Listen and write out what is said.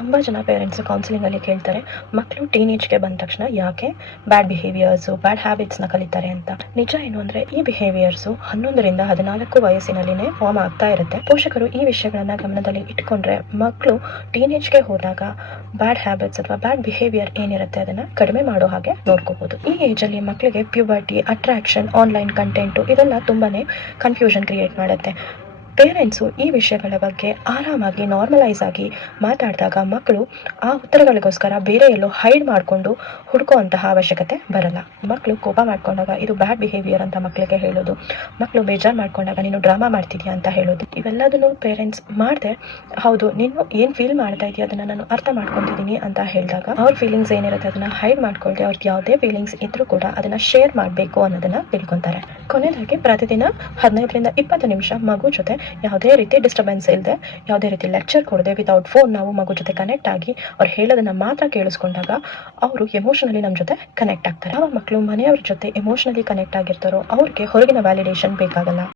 ತುಂಬ ಜನ ಪೇರೆಂಟ್ಸ್ ಕೌನ್ಸಿಲಿಂಗಲ್ಲಿ ಕೇಳ್ತಾರೆ, ಮಕ್ಕಳು ಟೀನೇಜ್ಗೆ ಬಂದ ತಕ್ಷಣ ಯಾಕೆ ಬ್ಯಾಡ್ ಬಿಹೇವಿಯರ್ಸು ಬ್ಯಾಡ್ ಹ್ಯಾಬಿಟ್ಸ್ನ ಕಲಿತಾರೆ ಅಂತ. ನಿಜ ಏನು ಅಂದರೆ ಈ ಬಿಹೇವಿಯರ್ಸು 11ರಿಂದ 14 ವಯಸ್ಸಿನಲ್ಲಿನೇ ಫಾರ್ಮ್ ಆಗ್ತಾ ಇರುತ್ತೆ. ಪೋಷಕರು ಈ ವಿಷಯಗಳನ್ನ ಗಮನದಲ್ಲಿ ಇಟ್ಕೊಂಡ್ರೆ ಮಕ್ಕಳು ಟೀನೇಜ್ಗೆ ಹೋದಾಗ ಬ್ಯಾಡ್ ಹ್ಯಾಬಿಟ್ಸ್ ಅಥವಾ ಬ್ಯಾಡ್ ಬಿಹೇವಿಯರ್ ಏನಿರುತ್ತೆ ಅದನ್ನ ಕಡಿಮೆ ಮಾಡೋ ಹಾಗೆ ನೋಡ್ಕೋಬಹುದು. ಈ ಏಜಲ್ಲಿ ಮಕ್ಕಳಿಗೆ ಪ್ಯೂಬರ್ಟಿ, ಅಟ್ರಾಕ್ಷನ್, ಆನ್ಲೈನ್ ಕಂಟೆಂಟು ಇದೆಲ್ಲ ತುಂಬಾನೇ ಕನ್ಫ್ಯೂಷನ್ ಕ್ರಿಯೇಟ್ ಮಾಡುತ್ತೆ. ಪೇರೆಂಟ್ಸು ಈ ವಿಷಯಗಳ ಬಗ್ಗೆ ಆರಾಮಾಗಿ ನಾರ್ಮಲೈಸ್ ಆಗಿ ಮಾತಾಡಿದಾಗ ಮಕ್ಕಳು ಆ ಉತ್ತರಗಳಿಗೋಸ್ಕರ ಬೇರೆ ಎಲ್ಲೋ ಹೈಡ್ ಮಾಡಿಕೊಂಡು ಹುಡುಕುವಂತಹ ಅವಶ್ಯಕತೆ ಬರಲ್ಲ. ಮಕ್ಕಳು ಕೋಪ ಮಾಡ್ಕೊಂಡಾಗ ಇದು ಬ್ಯಾಡ್ ಬಿಹೇವಿಯರ್ ಅಂತ ಮಕ್ಕಳಿಗೆ ಹೇಳೋದು, ಮಕ್ಕಳು ಬೇಜಾರು ಮಾಡ್ಕೊಂಡಾಗ ನೀನು ಡ್ರಾಮಾ ಮಾಡ್ತಿದ್ಯಾ ಅಂತ ಹೇಳೋದು, ಇವೆಲ್ಲದನ್ನು ಪೇರೆಂಟ್ಸ್ ಮಾಡದೆ ಹೌದು ನೀನು ಏನು ಫೀಲ್ ಮಾಡ್ತಾ ಇದೆಯಾ ಅದನ್ನು ನಾನು ಅರ್ಥ ಮಾಡ್ಕೊತಿದ್ದೀನಿ ಅಂತ ಹೇಳಿದಾಗ ಅವ್ರ ಫೀಲಿಂಗ್ಸ್ ಏನಿರುತ್ತೆ ಅದನ್ನು ಹೈಡ್ ಮಾಡ್ಕೊಳ್ದೆ ಅವ್ರಿಗೆ ಯಾವುದೇ ಫೀಲಿಂಗ್ಸ್ ಇದ್ರೂ ಕೂಡ ಅದನ್ನು ಶೇರ್ ಮಾಡಬೇಕು ಅನ್ನೋದನ್ನ ತಿಳ್ಕೊತಾರೆ. ಕೊನೆಯದಾಗಿ ಪ್ರತಿದಿನ 15ರಿಂದ 20 ನಿಮಿಷ ಮಗು ಜೊತೆ ಯಾವುದೇ ರೀತಿ ಡಿಸ್ಟರ್ಬೆನ್ಸ್ ಇಲ್ಲದೆ, ಯಾವುದೇ ರೀತಿ ಲೆಕ್ಚರ್ ಕೊಡದೆ ವಿತೌಟ್ ಫೋನ್ ನಾವು ಮಗು ಜೊತೆ ಕನೆಕ್ಟ್ ಆಗಿ ಅವ್ರು ಹೇಳೋದನ್ನ ಮಾತ್ರ ಕೇಳಿಸ್ಕೊಂಡಾಗ ಅವರು ಎಮೋಷನಲಿ ನಮ್ಮ ಜೊತೆ ಕನೆಕ್ಟ್ ಆಗ್ತಾರೆ. ಆ ಮಕ್ಕಳು ಮನೆಯವ್ರ ಜೊತೆ ಎಮೋಷನಲಿ ಕನೆಕ್ಟ್ ಆಗಿರ್ತಾರೋ ಅವ್ರಿಗೆ ಹೊರಗಿನ ವ್ಯಾಲಿಡೇಷನ್ ಬೇಕಾಗಲ್ಲ.